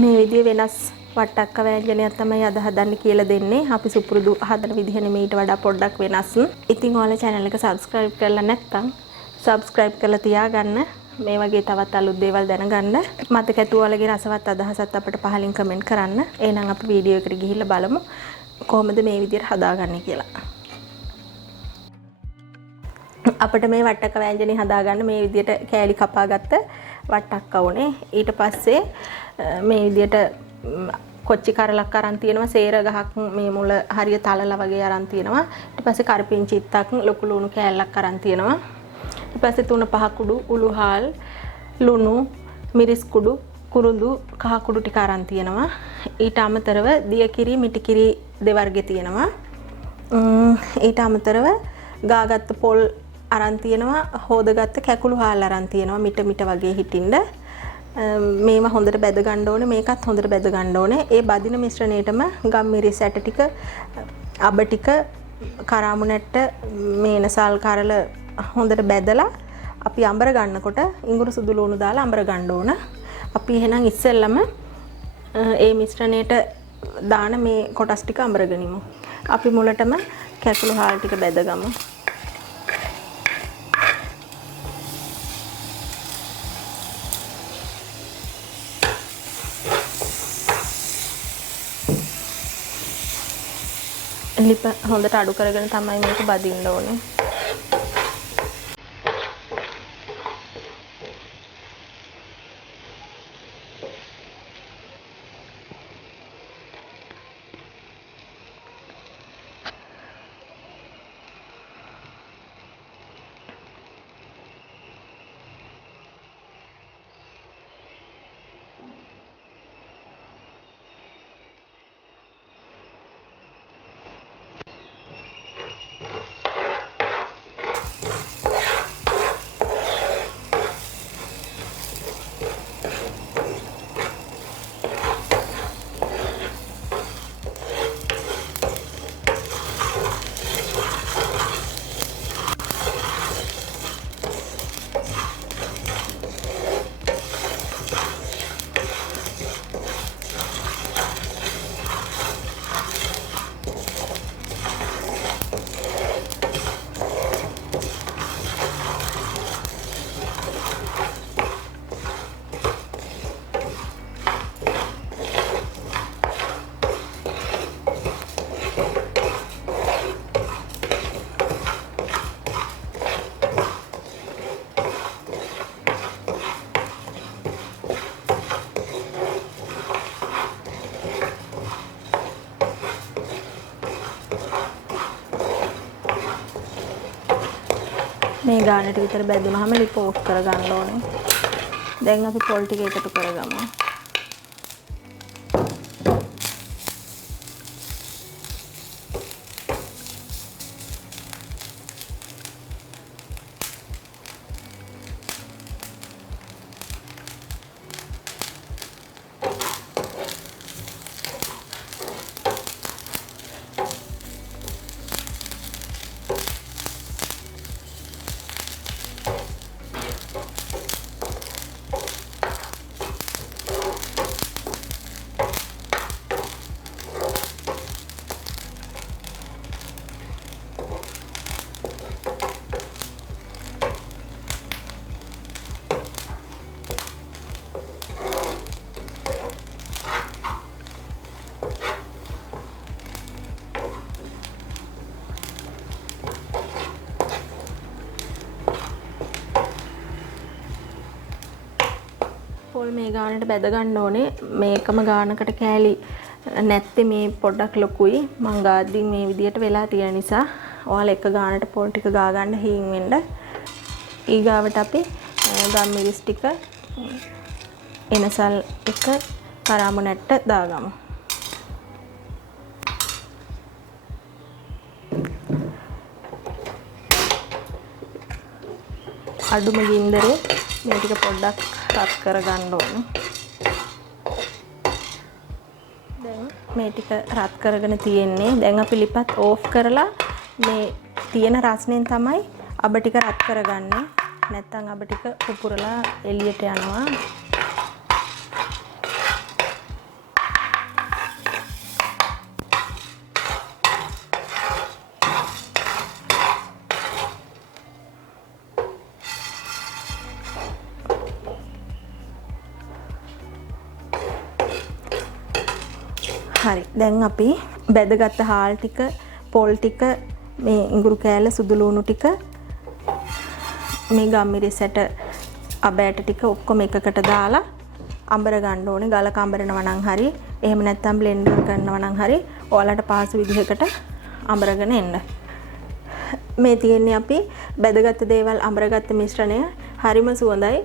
මේ විදිහේ වෙනස් වට්ටක්ක වෑංජනයක් තමයි අද හදන්න කියලා දෙන්නේ. අපි සුපුරුදු හදන විදිහ නෙමෙයි ඊට වඩා පොඩ්ඩක් වෙනස්. ඉතින් ඔයාලා channel එක subscribe කරලා නැත්නම් subscribe කරලා තියාගන්න. මේ වගේ තවත් අලුත් දේවල් දැනගන්න. මතක ඇතුව ඔයාලගේ රසවත් අදහසත් අපිට පහලින් කමෙන්ට් කරන්න. එහෙනම් අපි වීඩියෝ එකට ගිහිල්ලා බලමු කොහොමද මේ විදිහට හදාගන්නේ කියලා. අපිට මේ වට්ටක්ක වෑංජනේ හදාගන්න මේ විදිහට කෑලි කපාගත්ත වට්ටක්ක උනේ. ඊට පස්සේ මේ විදිහට කොච්චි කරලක් අරන් තියෙනවා, සේර ගහක් මේ මුල හරිය තලලා වගේ අරන් තියෙනවා. ඊට පස්සේ කරපිංචිත්තක් ලොකු ලුණු කෑල්ලක් අරන් තියෙනවා. ඊට පස්සේ 3-5 කුඩු උළුහාල්, ලුණු, මිරිස් කුඩු, කුරුඳු, කහ කුඩු ටික අරන් තියෙනවා. ඊට අමතරව දියකිරි, මිටිකිරි දෙවර්ගෙ තියෙනවා. ඊට අමතරව ගාගත්ත පොල් අරන් තියෙනවා, හොදගත්ත කැකුළු හාල් අරන් තියෙනවා මිට වගේ හිටින්න. මේවා හොඳට බැද ගන්න ඕනේ, මේකත් හොඳට බැද ගන්න ඕනේ. ඒ බදින මිශ්‍රණයටම ගම් මිරිස් ඇට ටික, අබ ටික, කරාමු නැට්ට, මේනසල් කරල හොඳට බැදලා අපි අඹර ගන්නකොට ඉඟුරු සුදු ලුණු දාලා අඹර ගන්න ඕන. අපි එහෙනම් ඉස්සෙල්ලම ඒ මිශ්‍රණයට දාන මේ කොටස් ටික අඹර ගනිමු. අපි මුලටම කැකුළු හාල් ටික බැදගමු. ලිප හොඳට අඩු කරගෙන තමයි මේක බදින්න ඕනේ. මේ ගානට විතර බැදුනහම ලිප ඕෆ් කරගන්න ඕනේ. දැන් අපි පොල් ටික එකතු කරගමු. පොල් මේ ගානට බැද ගන්න ඕනේ. මේකම ගානකට කෑලි නැත්තේ මේ පොඩ්ඩක් ලොකුයි. මං ගාද්දි මේ විදියට වෙලා තියෙන නිසා ඔයාලා එක ගානට පොල් ටික ගා ගන්න හීන් වෙන්න. ඊගාවට අපි ගම් මිරිස් ටික, එනසල් එක, කරාමු නැට්ට දාගමු. අඩුම ගින්දරේ මේ ටික පොඩ්ඩක් රත් කරගන්න ඕනේ. දැන් මේ ටික රත් කරගෙන තියෙන්නේ. දැන් අපි ලිපත් ඕෆ් කරලා මේ තියෙන රස්නෙන් තමයි අබ ටික රත් කරගන්නේ. නැත්තම් අබ ටික පුපුරලා එළියට යනවා. හරි. දැන් අපි බැදගත්ත හාල් ටික, පොල් ටික, මේ ඉඟුරු කෑල්ල, සුදු ලුණු ටික, මේ ගම්මිරිසට අබෑට ටික ඔක්කොම එකකට දාලා අඹර ගන්න ඕනේ. ගලක අඹරනවා නම් හරි. එහෙම නැත්නම් බ්ලෙන්ඩර් කරනවා නම් හරි. ඔයාලට පහසු විදිහකට අඹරගෙන එන්න. මේ තියෙන්නේ අපි බැදගත්ත දේවල් අඹරගත්ත මිශ්‍රණය. හරිම සුවඳයි.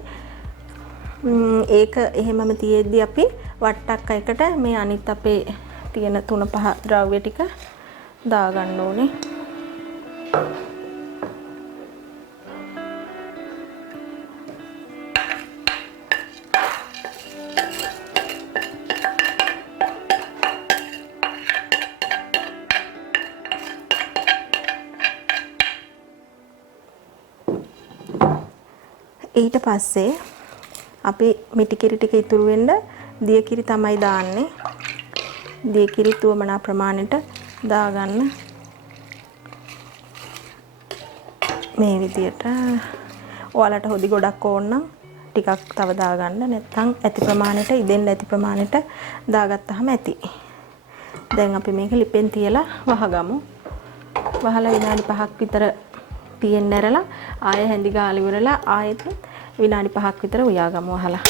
ඒක එහෙමම තියෙද්දි අපි වට්ටක්ක එකට මේ අනිත් අපේ තියෙන 3-5 ද්‍රව්‍ය ටික දාගන්න ඕනේ. ඊට පස්සේ අපි මිටි කිරි ටික ඉතුරු වෙන්න දිය කිරි තමයි දාන්නේ. දිය කිරි තුවමනා ප්‍රමාණයට දාගන්න. මේ විදියට ඔයාලට හොදි ගොඩක් ඕන නම් ටිකක් තව දාගන්න. නැත්නම් ඇති ප්‍රමාණයට ඉදෙන්න ඇති ප්‍රමාණයට දාගත්තාම ඇති. දැන් අපි මේක ලිපෙන් තියලා වහගමු. වහලා විනාඩි 5ක් විතර තියෙන්න ඇරලා ආයෙ හැඳි ගාලා ඉවරලා ආයෙත් විනාඩි 5ක් විතර උයාගමු වහලා.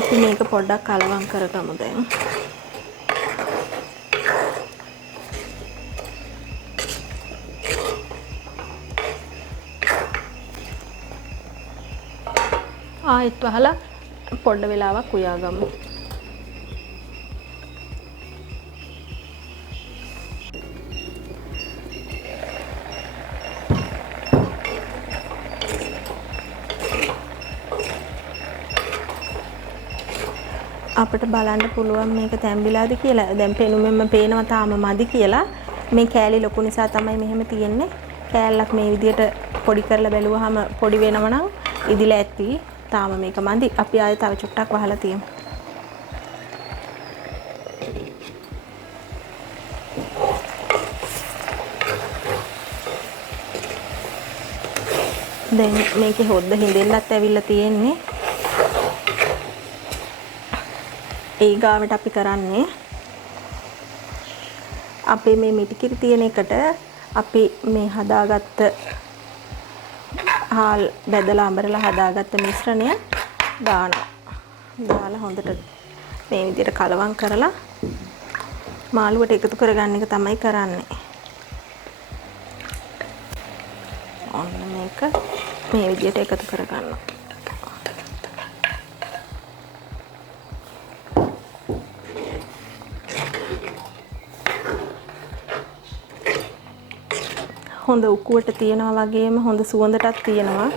අපි මේක පොඩ්ඩක් කලවම් කරගමු දැන්. ආයෙත් වහලා පොඩ්ඩ වෙලාවක් උයාගමු. අපිට බලන්න පුළුවන් මේක තැඹිලාද කියලා. දැන් පෙනුමෙන්ම පේනවා තාම මදි කියලා. මේ කෑලි ලොකු නිසා තමයි මෙහෙම තියෙන්නේ. කෑල්ලක් මේ විදියට පොඩි කරලා බැලුවාම පොඩි වෙනව නම් ඉදිලා ඇති. තාම මේක මදි. අපි ආයෙ තව චුට්ටක් වහලා තියමු. දැන් මේකේ හොද්ද හිඳෙන්නත් ඇවිල්ලා තියෙන්නේ. ඒ ගාවට අපි කරන්නේ අපේ මේ මිටි කිරි තියෙන එකට අපි මේ හදාගත්ත හාල් බෙදලා අඹරලා හදාගත්ත මිශ්‍රණය දානවා. දාලා හොඳට මේ විදිහට කලවම් කරලා මාළුවට එකතු කරගන්න එක තමයි කරන්නේ. ඔන්න මේක මේ විදිහට එකතු කරගන්නවා. හොඳ උකුවට තියෙනවා වගේම හොඳ සුවඳටත් තියෙනවා.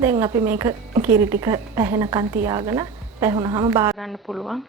දැන් අපි මේක කිරි ටික පැහෙනකන් තියාගෙන පැහුනහම බා ගන්න පුළුවන්.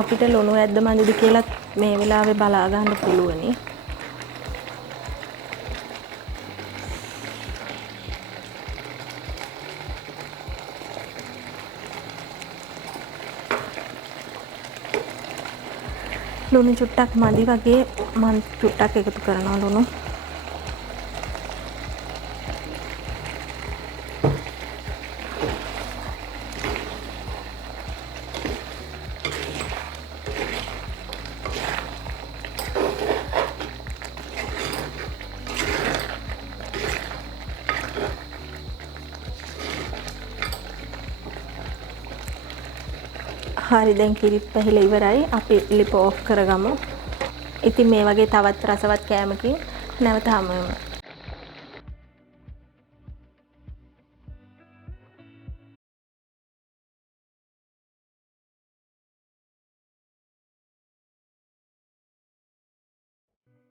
අපිට ලුණු ඇද්ද මන්දිද කියලා මේ වෙලාවේ බලා ගන්න පුළුවනි. ලුණු චුට්ටක් මදි වගේ මම චුට්ටක් එකතු කරනවා ලුණු. හරි දැන් කිරිත් පැහිලා ඉවරයි. අපි ලිප ඕෆ් කරගමු. ඉතින් මේ වගේ තවත් රසවත් කෑමකින් නැවත හමු වෙමු.